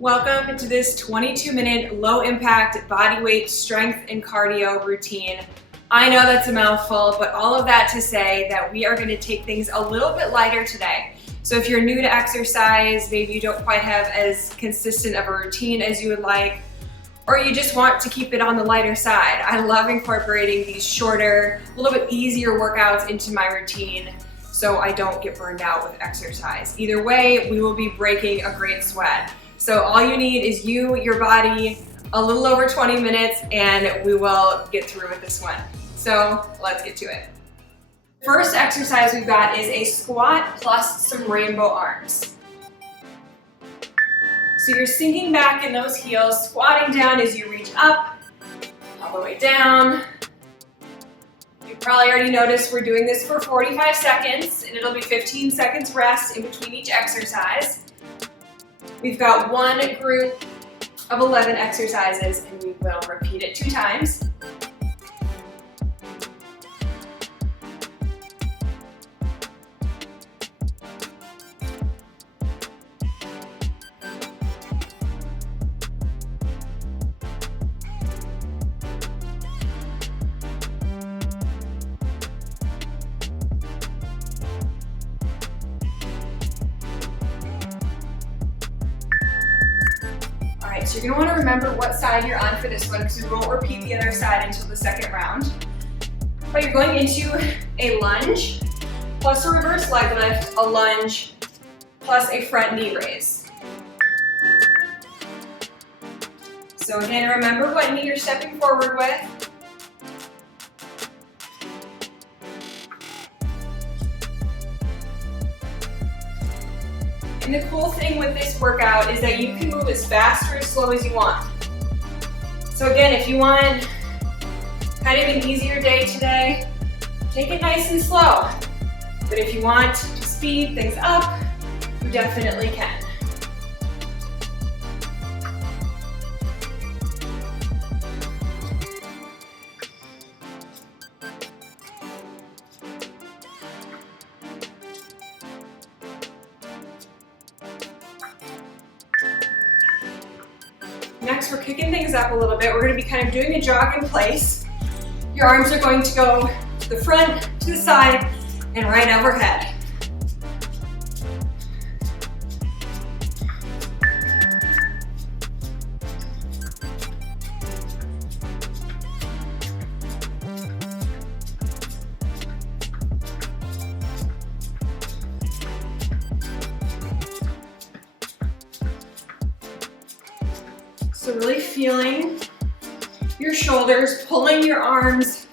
Welcome to this 22-minute low-impact body weight strength and cardio routine. I know that's a mouthful, but all of that to say that we are going to take things a little bit lighter today. So if you're new to exercise, maybe you don't quite have as consistent of a routine as you would like, or you just want to keep it on the lighter side, I love incorporating these shorter, a little bit easier workouts into my routine so I don't get burned out with exercise. Either way, we will be breaking a great sweat. So all you need is you, your body, a little over 20 minutes, and we will get through with this one. So let's get to it. First exercise we've got is a squat plus some rainbow arms. So you're sinking back in those heels, squatting down as you reach up, all the way down. You probably already noticed we're doing this for 45 seconds, and it'll be 15 seconds rest in between each exercise. We've got one group of 11 exercises, and we will repeat it 2 times. So you're going to want to remember what side you're on for this one because we won't repeat the other side until the second round. But you're going into a lunge, plus a reverse leg lift, a lunge, plus a front knee raise. So again, remember what knee you're stepping forward with. And the cool thing with this workout is that you can move as fast or as slow as you want. So again, if you want kind of an easier day today, take it nice and slow. But if you want to speed things up, you definitely can. Next, we're kicking things up a little bit. We're going to be kind of doing a jog in place. Your arms are going to go to the front, to the side, and right overhead. So really feeling your shoulders, pulling your arms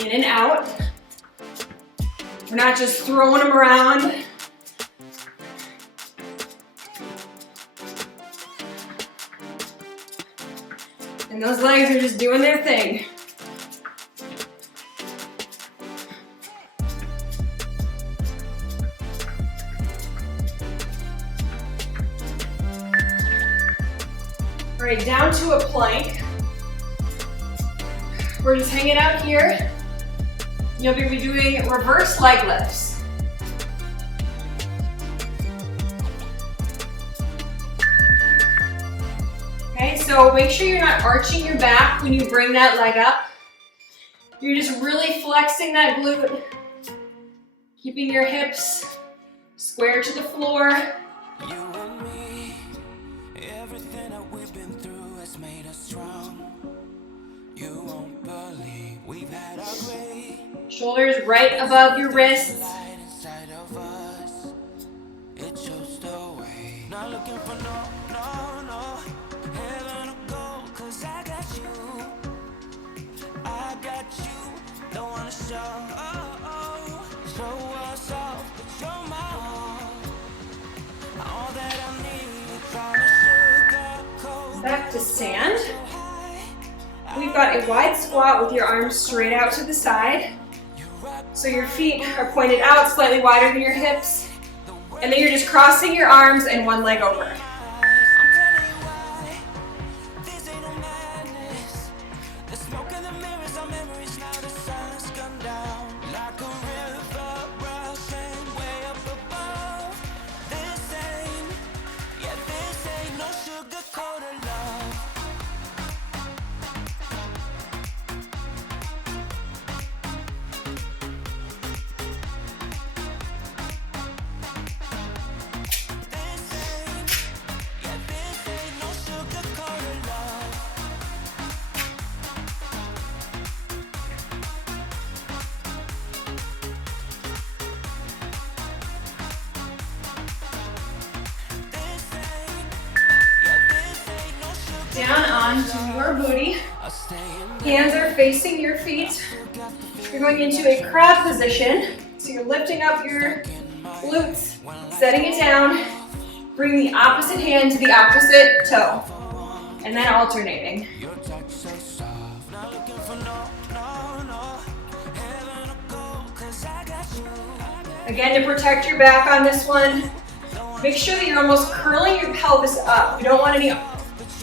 in and out. We're not just throwing them around. And those legs are just doing their thing. All right, down to a plank. We're just hanging out here. You'll be doing reverse leg lifts. Okay, so make sure you're not arching your back when you bring that leg up. You're just really flexing that glute, keeping your hips square to the floor. Shoulders right above your wrists. Back to stand. We've got a wide squat with your arms straight out to the side. So your feet are pointed out slightly wider than your hips. And then you're just crossing your arms and one leg over. Sugar Down onto your booty. Hands are facing your feet. You're going into a crab position. So you're lifting up your glutes, setting it down. Bring the opposite hand to the opposite toe. And then alternating. Again, to protect your back on this one, make sure that you're almost curling your pelvis up. You don't want any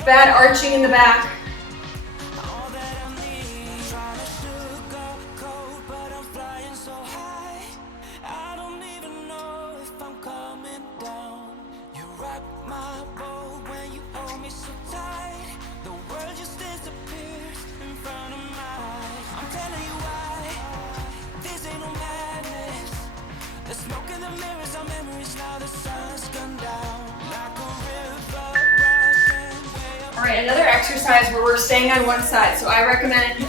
bad arching in the back. All right, another exercise where we're staying on one side. So I recommend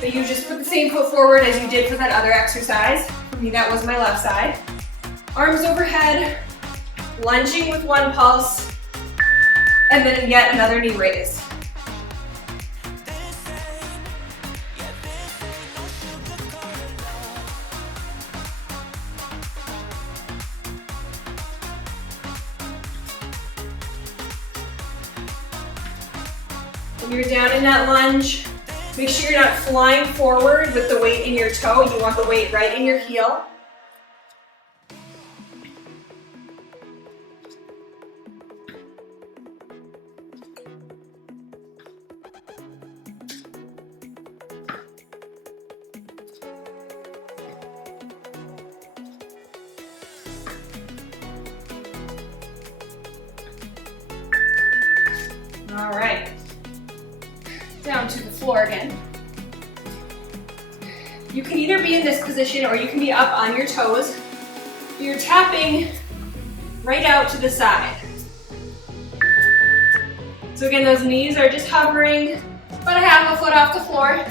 that you just put the same foot forward as you did for that other exercise. For me, that was my left side. Arms overhead, lunging with one pulse, and then yet another knee raise. When you're down in that lunge, make sure you're not flying forward with the weight in your toe. You want the weight right in your heel. All right. Down to the floor again. You can either be in this position or you can be up on your toes. You're tapping right out to the side. So again, those knees are just hovering about a half a foot off the floor.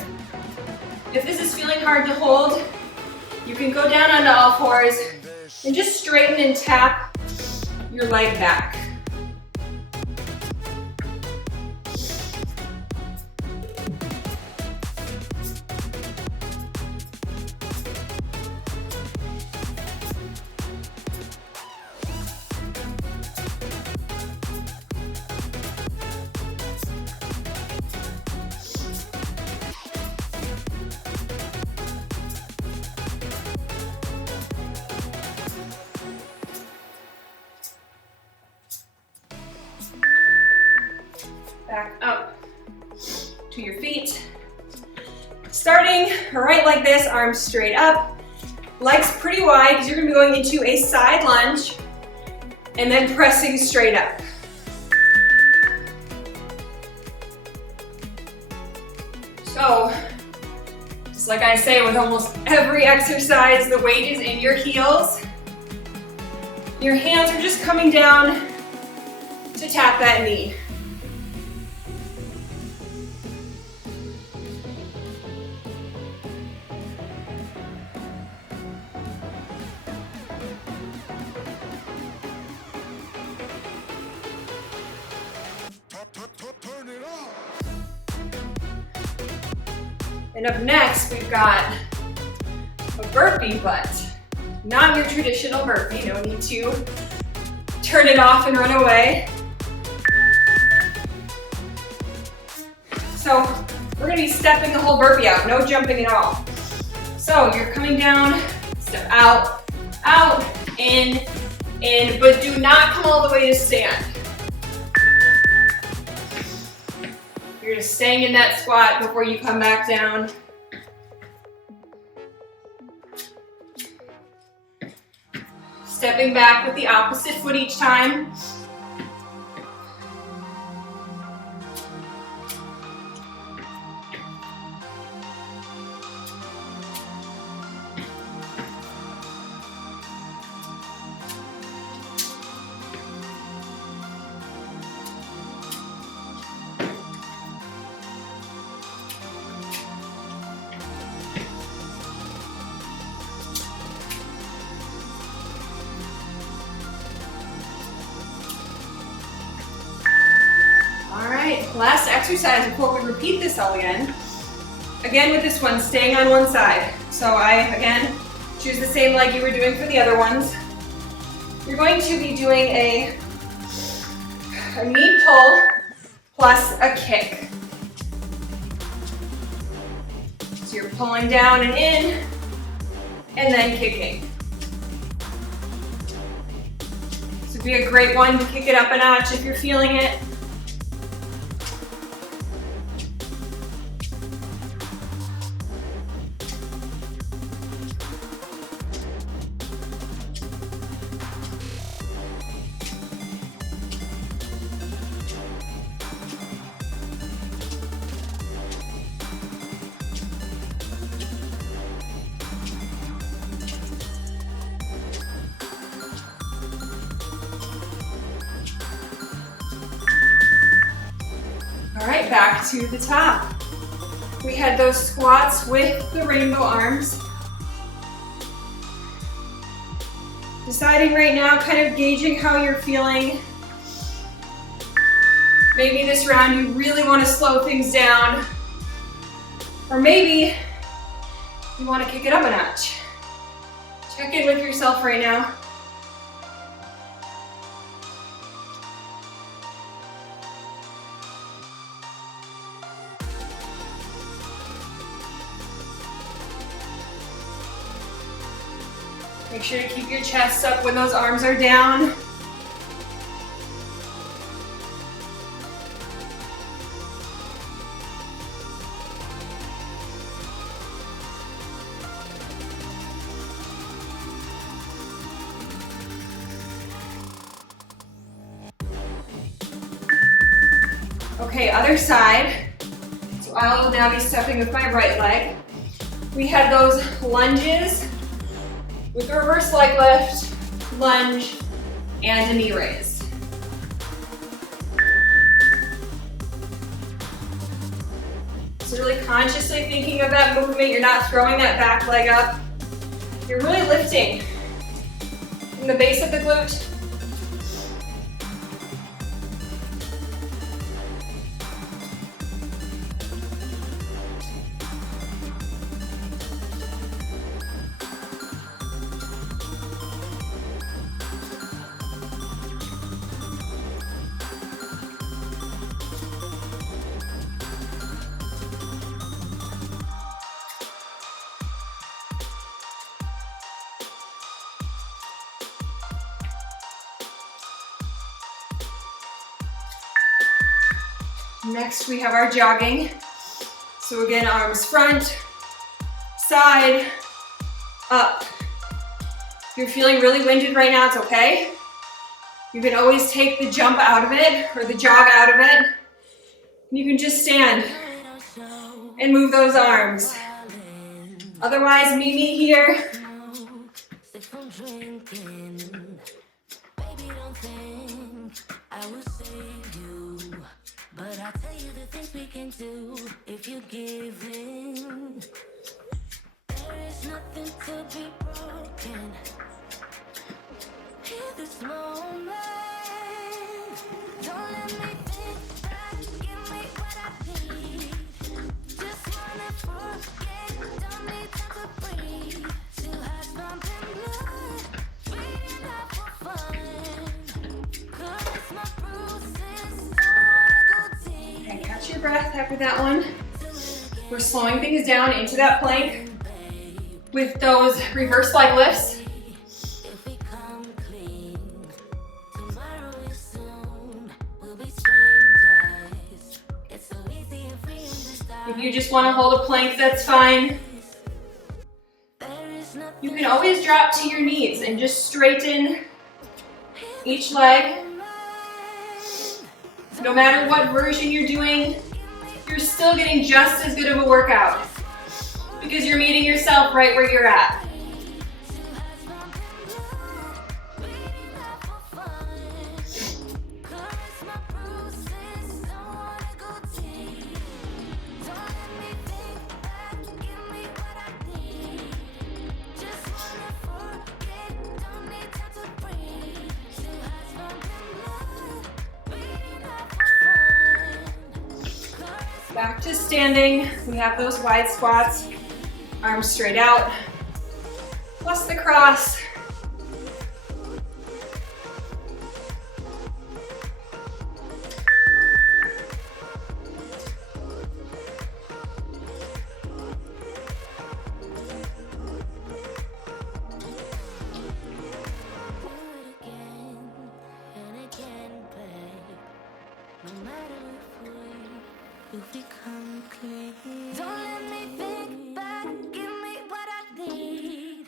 If this is feeling hard to hold, you can go down onto all fours and just straighten and tap your leg back. Back up to your feet. Starting right like this, arms straight up, legs pretty wide because you're going to be going into a side lunge and then pressing straight up. So, just like I say with almost every exercise, the weight is in your heels. Your hands are just coming down to tap that knee. And up next, we've got a burpee, but not your traditional burpee. No need to turn it off and run away. So we're gonna be stepping the whole burpee out, no jumping at all. So you're coming down, step out, out, in, but do not come all the way to stand. You're just staying in that squat before you come back down. Stepping back with the opposite foot each time. exercise before we repeat this all again. Again with this one, staying on one side. So I, again, choose the same leg you were doing for the other ones. You're going to be doing a knee pull plus a kick. So you're pulling down and in, and then kicking. This would be a great one to kick it up a notch if you're feeling it. All right, back to the top. We had those squats with the rainbow arms. Deciding right now, kind of gauging how you're feeling. Maybe this round you really want to slow things down. Or maybe you want to kick it up a notch. Check in with yourself right now. Make sure to keep your chest up when those arms are down. Okay, other side. So I'll now be stepping with my right leg. We had those lunges with a reverse leg lift, lunge, and a knee raise. So really consciously thinking of that movement. You're not throwing that back leg up. You're really lifting from the base of the glute. Next, we have our jogging. So again, arms front, side, up. If you're feeling really winded right now, it's okay. You can always take the jump out of it or the jog out of it. You can just stand and move those arms. Otherwise, meet me here. But I'll tell you the things we can do if you give in. There is nothing to be broken. Hear this moment. Don't let me think back. Give me what I need. Just wanna forget. Don't need time to breathe. Still has something blood. Beating up for fun. Cause my bruises. Okay, catch your breath after that one. We're slowing things down into that plank with those reverse leg lifts. If you just want to hold a plank, that's fine. You can always drop to your knees and just straighten each leg. No matter what version you're doing, you're still getting just as good of a workout because you're meeting yourself right where you're at. Back to standing. We have those wide squats, arms straight out, plus the cross. If we come clean, don't let me think back. Give me what I need.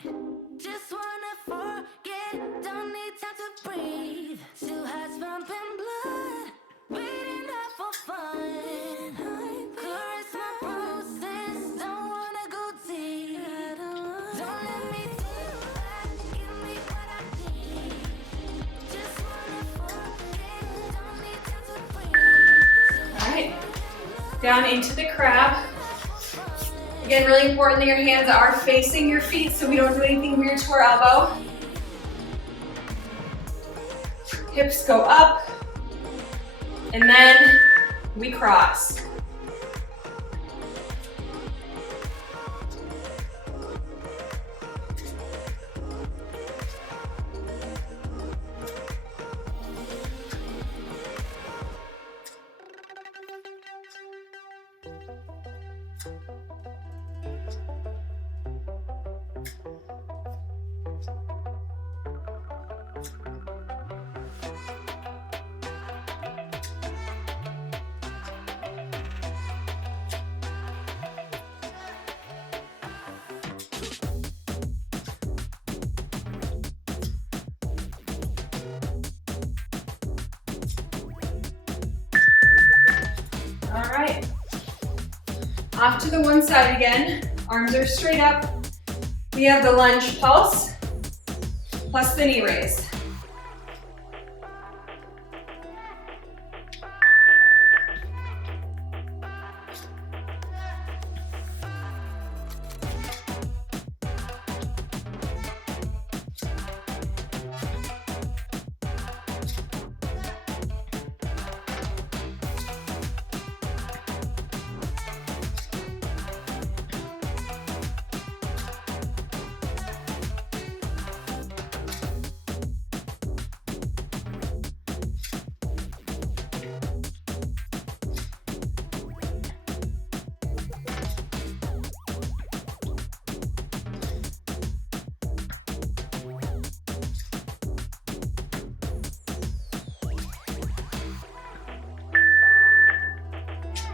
Just wanna forget. Don't need time to breathe. Two hearts pumping blood, beating up for fun. Caress my bruises. Don't wanna go deep. Don't let me think back. Give me what I need. Just wanna forget. Don't need time to breathe. All right. Down into the crab. Again, really important that your hands are facing your feet so we don't do anything weird to our elbow. Hips go up, and then we cross. All right, off to the one side again. Arms are straight up. We have the lunge pulse plus the knee raise.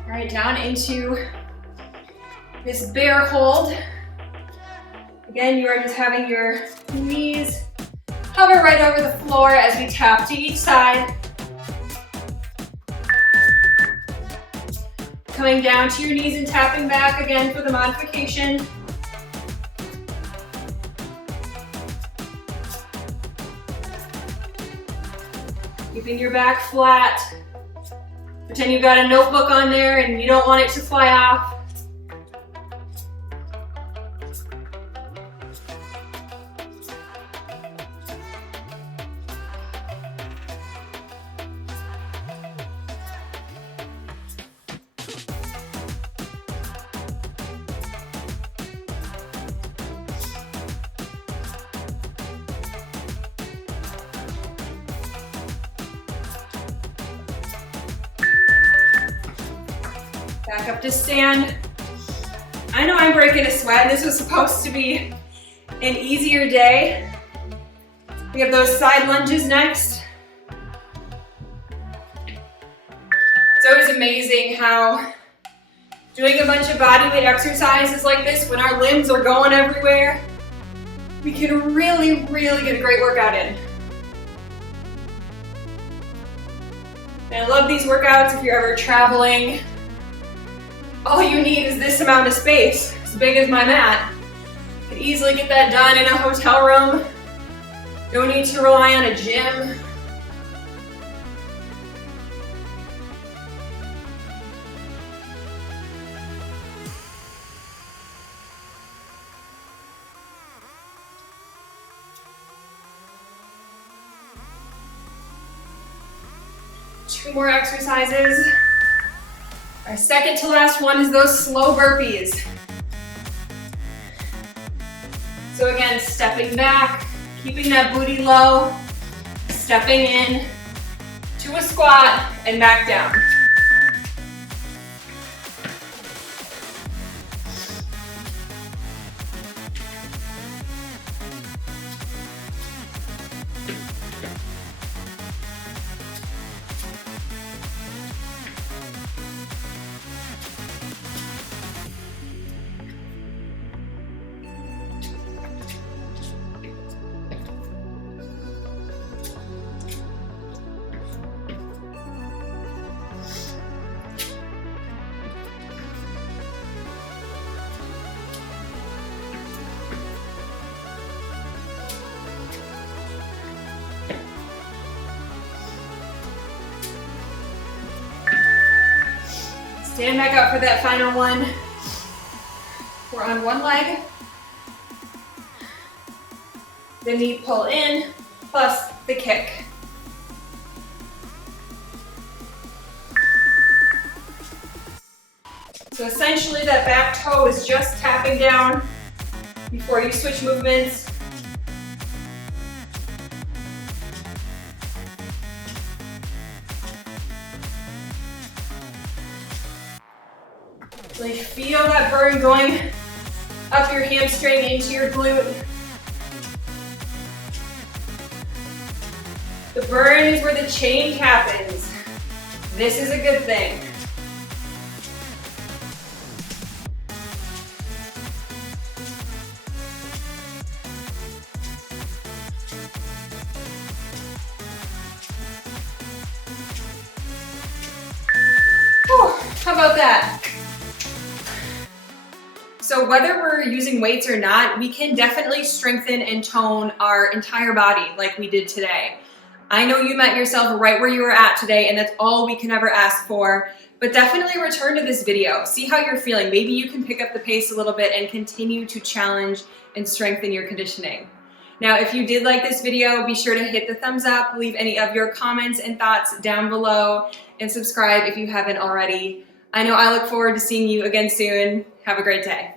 All right, down into this bear hold. Again, you are just having your knees hover right over the floor as we tap to each side. Coming down to your knees and tapping back again for the modification. Keeping your back flat. Pretend you've got a notebook on there and you don't want it to fly off. Back up to stand. I know I'm breaking a sweat. This was supposed to be an easier day. We have those side lunges next. It's always amazing how doing a bunch of bodyweight exercises like this, when our limbs are going everywhere, we can really, really get a great workout in. And I love these workouts if you're ever traveling. All you need is this amount of space, as big as my mat. You can easily get that done in a hotel room. No need to rely on a gym. Two more exercises. Our second to last one is those slow burpees. So again, stepping back, keeping that booty low, stepping in to a squat and back down. Stand back up for that final one. We're on one leg. The knee pull in, plus the kick. So essentially that back toe is just tapping down before you switch movements. Really feel that burn going up your hamstring into your glute. The burn is where the change happens. This is a good thing. Whew, how about that? So whether we're using weights or not, we can definitely strengthen and tone our entire body like we did today. I know you met yourself right where you were at today, and that's all we can ever ask for, but definitely return to this video. See how you're feeling. Maybe you can pick up the pace a little bit and continue to challenge and strengthen your conditioning. Now, if you did like this video, be sure to hit the thumbs up, leave any of your comments and thoughts down below, and subscribe if you haven't already. I know I look forward to seeing you again soon. Have a great day.